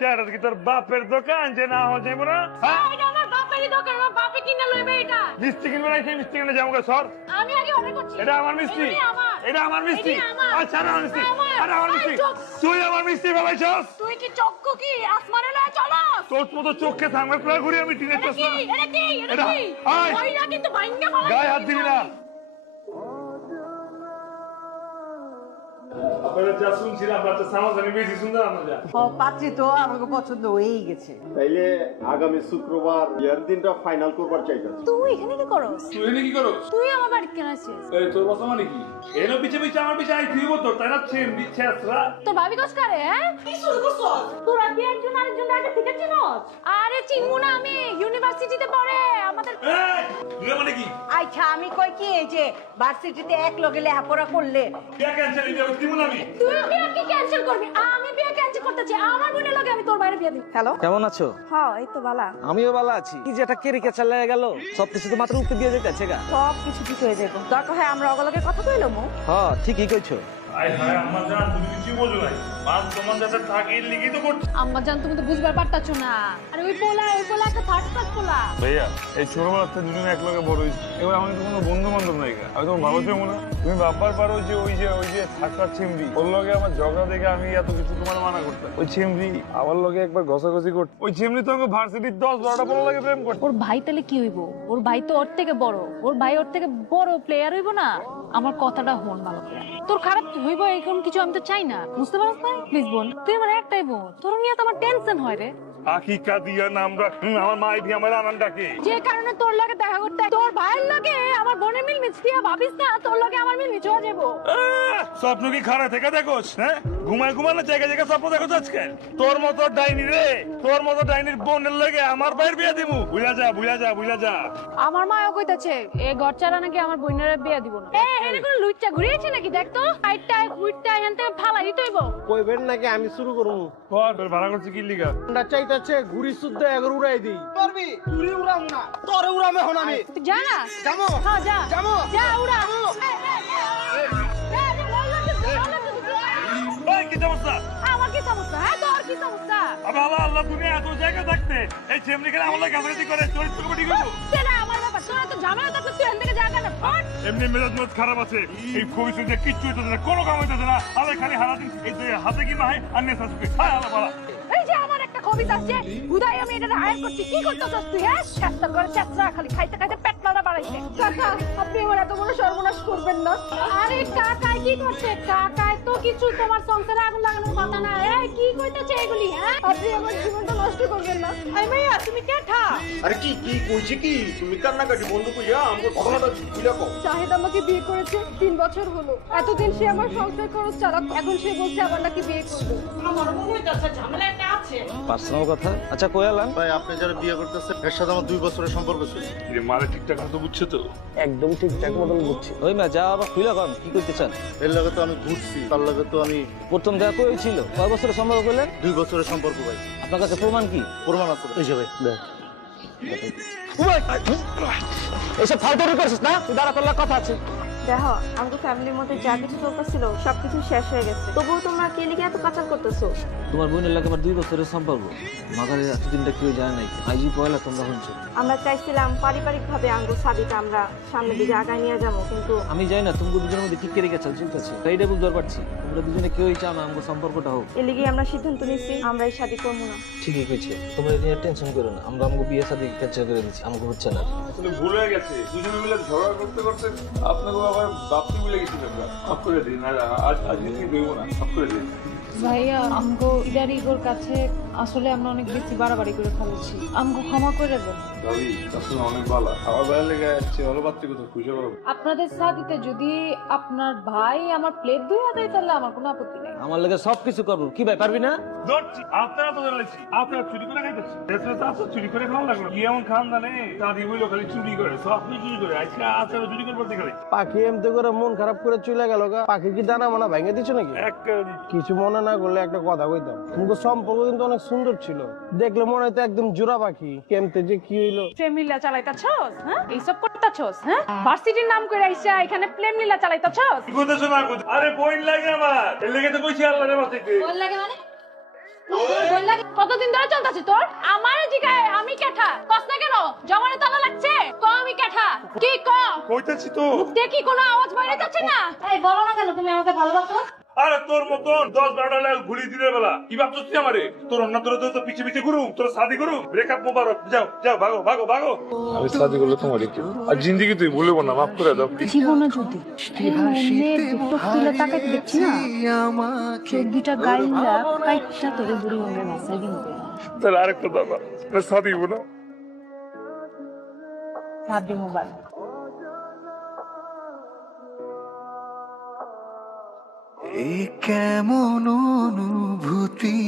কেন কি তোর বাপের দোকান যে না হয়ে যাবো না? এটা আমার বাপেরই দোকান, আমার বাপে কিনে লইবে এটা। মিষ্টি কিনবে না, সেই মিষ্টি কিনে যাবো সর। আমি আগে অর্ডার করছি। এটা আমার মিষ্টি, এটা আমার মিষ্টি। আচ্ছা আমার মিষ্টি, আরে আমার মিষ্টি। তুই আমার মিষ্টি ফেলাইছস। তুই কি চক্কু কি আসমানে লয়ে চলস? তোর মতো চোখে থামার করে ঘুরি আমি টিনের এটা চশমা। কি? এটা কি? এটা এটা কি? আয়। ওইটা কিন্তু ভাঙ্গা ফেলাই। গায়ে হাত দিবি না। আপনারা যা শুনছিলাম তাতে সামাজানি বেশি সুন্দর আমরা। পাত্রী তো আমাকে পছন্দ হয়েই গেছে। তাইলে আগামী শুক্রবার বিয়ার দিনটা ফাইনাল করবার চাইতেছি। তুই এখানে কি করস? তুই এনে কি করস? তুই আমার বাড়ি কেন আছিস? এই তোর কথা মানে কি? এনো পিছে পিছে আমার পিছে আই তুইও তো তাই না ছেম দিচ্ছে আসরা। তোর ভাবি কস করে হ্যাঁ? কি শুরু করছস? তোরা কি একজন আরেকজন আগে থেকে চিনস? আরে চিনমু না আমি, ইউনিভার্সিটিতে পড়ে আমাদের। এই তুই মানে কি? আচ্ছা আমি কই কি এই যে ভার্সিটিতে এক লগে লেখাপড়া করলে কে ক্যান্সেল দিতে দিব না আমি। তুই বিয়ে কি ক্যান্সেল করবি? আমি বিয়ে ক্যান্সেল করতে চাই, আমার বোনের লগে আমি তোর বাইরে বিয়ে দিব। হ্যালো কেমন আছো? হ্যাঁ এই তো বালা। আমিও ভালো আছি। কি যে একটা কেরিকেচার লেগে গেল, সবকিছু তো মাত্র উপরে দিয়ে যেতেছে গা। সব কিছু ঠিক হয়ে যাবে, দরকার হয় আমরা অগলকে কথা কইলাম। হ্যাঁ ঠিকই কইছো। আয় হায় আমার জান তুমি কিছু বোঝো নাই। মান তোমার যাতে থাকে লিখিত করছ। আম্মা জান তুমি তো বুঝবার পারতাছো না। আরে ওই পোলা একটা থার্ড ক্লাস পোলা। ভাইয়া এই ছোটবেলা থেকে দুজনে এক লগে বড় হইছি। এবার আমাদের তো কোনো বন্ধু বান্ধব নাই। আমি তোমার ভালো চাই মনে তুমি বাবার পারো যে ওই যে থাকা ছিমরি ওর লগে আমার ঝগড়া দেখে আমি এত কিছু তোমার মানা করতাম। ওই ছিমরি আমার লগে একবার ঘষাঘষি করত। ওই ছিমরি তো আমাকে ভার্সিটির 10-12টা পোলা লাগে প্রেম করত। ওর ভাই তাহলে কি হইব? ওর ভাই তো ওর থেকে বড়, ওর ভাই ওর থেকে বড় প্লেয়ার হইব না। আমার কথাটা হন ভালো করে। তোর খারাপ হইব এখন কিছু আমি তো চাই না, বুঝতে পারছ না? প্লিজ বোন, তুই আমার একটাই বোন, তোর নিয়ে তো আমার টেনশন হয় রে। আকিকা দিয়া নাম রাখ। আমার মা দিয়ে আমার আনান ডাকে। যে কারণে তোর লগে দেখা করতে তোর ভাইয়ের লগে আমার বোনের মিল মিছিয়া ভাবিস না তোর লগে আমার মিল মিছ হয়ে যাবো। স্বপ্ন কি খারাপ থেকে দেখোস? হ্যাঁ ঘুমানো জায়গায় জায়গায় স্বপ্ন দেখোস আজকে। তোর মতো ডাইনি রে, তোর মতো ডাইনির বোনের লগে আমার ভাইয়ের বিয়ে দিমু। বুঝা যা। আমার মাও কইতাছে এই ঘর ছাড়া নাকি আমার বোনের বিয়ে দিব না। এনে কোন লুচ্চা ঘুরিয়েছে নাকি দেখ তো। হাইটটা হুইটটা এনতে ফালাই দিতেইব। কইবেন নাকি আমি শুরু করবো? তোর ভাড়া করছি কি লিগা? আমরা চাইতাছে ঘুরি শুদ্ধ এগর উড়াই দিই। পারবি? ঘুরি উড়াম না, তোরে উড়াম এখন আমি। তুই যা না। যামো? হ্যাঁ যা। যামো? যা উড়া। ওই কি সমস্যা? আমার কি সমস্যা? হ্যাঁ তোর কি সমস্যা? আবে আল্লাহ তুমি এত জায়গা থাকতে এই ছেমনি খেলে আমার লাগে কাছাকাছি করে চরিত্র কমিটি করবো। সেটা আমার ব্যাপার, তোরা তো ঝামেলা থাকলে তুই এখান থেকে যা কেন? ফট। এমনি মেজাজ মত খারাপ আছে। এই খুবই শুনছে কিচ্ছু হইতেছে না, কোনো কাম হইতেছে না। আরে খালি হারাদিন এই যে হাতে কি মাহে আর নেশা সুখে হায় আল্লাহ বালা। এই যে আমার একটা কবিতা আছে, হুদাই আমি এটা হায়ার করছি। কি করতেছস তুই? হ্যাঁ চেষ্টা করে চেষ্টা খালি খাইতে খাইতে পেট মারা বাড়াইছে। কাকা আপনি আমার এত বড় সর্বনাশ করবেন না। আরে কাকাই কি করছে? কাকাই তো কিছু তোমার সংসারে আগুন লাগানোর কথা না। এই কি কইতাছে এগুলি? হ্যাঁ আপনি আমার জীবনটা নষ্ট করবেন না। আই মাইয়া তুমি কেঠা? আরে কি কইছি কি তুমি কান্নাকাটি বন্ধ কইয়া আমাকে কথাটা বুঝা কও। শাহেদ আমাকে বিয়ে করেছে 3 বছর হলো। এতদিন সে আমার সংসার খরচ চালাত, এখন সে বলছে আবার নাকি বিয়ে করবে। আমার মনে হইতাছে ঝামেলা একটা আছে। পার্সোনাল কথা। আচ্ছা কোয়ালান ভাই আপনি যারা বিয়ে করতেছেন এর সাথে আমার 2 বছরের সম্পর্ক ছিল। এই মারে ঠিকঠাক মতো বুঝছো তো? একদম ঠিকঠাক মতন বুঝছি। ওই মা যা আবার খুলে কম কি করতে চান? এর লগে তো আমি ঘুরছি, তার লগে তো আমি প্রথম দেখা করেছিল কয় বছরের সম্পর্ক করলেন? 2 বছরের সম্পর্ক ভাই। আপনার কাছে প্রমাণ কি? প্রমাণ আছে এই যে ভাই দেখ। এসব ফালতু করছিস না? তুই দাঁড়া করলে কথা আছে। দেখো আমাদের ফ্যামিলির মধ্যে যা কিছু চলতেছিল সবকিছু শেষ হয়ে গেছে, তবুও তোমরা কে লিগে এত কাচাল করতেছো? তোমার বোনের লাগে আমার 2 বছরের সম্পর্ক। মাগারে এতদিনটা কেউ জানে নাই। আইজি পয়লা তোমরা শুনছো। আমরা চাইছিলাম পারিবারিক ভাবে আঙ্গুর সাদিটা আমরা সামনের দিকে আগায় নিয়ে যাবো, কিন্তু আমি জানি না তুমি দুজনের মধ্যে কি কেরিকেচার চলতেছে। এইটা বুঝতে পারছি তোমরা দুজনে কেউই চাও না আমার সম্পর্কটা হোক। এ লিগে আমরা সিদ্ধান্ত নিছি আমরা এই শাদি করবো না। ঠিকই কইছে। তোমরা এটা নিয়ে টেনশন করো না। আমরা আমাকে বিয়ে শাদী ক্যান্সেল করে দিচ্ছি। আমাকে হচ্ছে না। আসলে ভুল হয়ে গেছে। দুজনে মিলে ঝগড়া করতে করতে আপনাকে আবার বাপি বলে গেছি আমরা। মাফ করে দিন। আজ থেকে দেবো না, মাফ করে দিন। ভাইয়া আমগো ইদার ইগোর কাছে আসলে আমরা অনেক বেশি বাড়াবাড়ি করে ফেলেছি, আমগো ক্ষমা করে দেন। ভাবি আসলে অনেক ভালো। খাওয়া বেলা লেগে যাচ্ছে, ভালো পাত্রী কোথাও খুঁজে পাবো। আপনাদের সাথে যদি আপনার ভাই আমার প্লেট ধুইয়া দেয় তাহলে আমার কোনো আপত্তি নেই। আমার লাগে সবকিছু করবো। কি ভাই পারবি না? ধরছি আপনারা তো জানাইছি আপনারা চুরি করে খাইতেছে। দেশে তো আসলে চুরি করে খাওয়া লাগলো। কি এমন খান জানে দাদি বইলো খালি চুরি করে, সব চুরি করে। আজকে আচার চুরি করবার দেখালে পাখি এমতে করে মন খারাপ করে চলে গেল গা। পাখি কি দানা মানা ভেঙে দিছো নাকি? এক কিছু মনে না করলে একটা কথা কইতাম, কিন্তু সম্পর্ক কিন্তু অনেক সুন্দর ছিল। দেখলে মনে হয়তো একদম জোড়া পাখি। কেমতে যে কি হইলো। প্রেম লীলা চালাইতাছস? হ্যাঁ এইসব করতাছস? হ্যাঁ ভার্সিটির নাম করে আইসা এখানে প্রেম লীলা চালাইতাছস? কি করতেছো না করতে? আরে বইন লাগে আমার এর লেগে তো কইছি আল্লাহরে বাঁচাইতে। কোন লাগে মানে? বললা কতদিন ধরে চলতেছে তোর? আমারে জিগায় আমি কেঠা কস না কেন? জমানে তালা লাগছে ক আমি কেঠা কি ক? কইতাছি তো। দেখি কোনো আওয়াজ বাইরে যাচ্ছে না। এই বলো না কেন তুমি আমাকে ভালোবাসো? আরে তোর মতন 10-12টা লাখ ঘুরি দিনের বেলা কি ভাবছিস তুই আমারে? তোর অন্য তোর তো পিছে পিছে ঘুরু, তোর শাদি করু, ব্রেকআপ মোবারক। যাও যাও ভাগো ভাগো ভাগো। আমি শাদি করলে তোমার কি? আর জিন্দেগি তুই ভুলবো না, মাফ করে দাও। জীবনে যদি মেয়ের চোখ তুলে তাকাইতে দেখছি না চোখ দুটা গাইলা কাইটা তোর বুড়ি মনে মাসাই দিন তাহলে আরেকটা দাও না, শাদি হবো না। শাদি মোবারক। এ কেমন অনুভূতি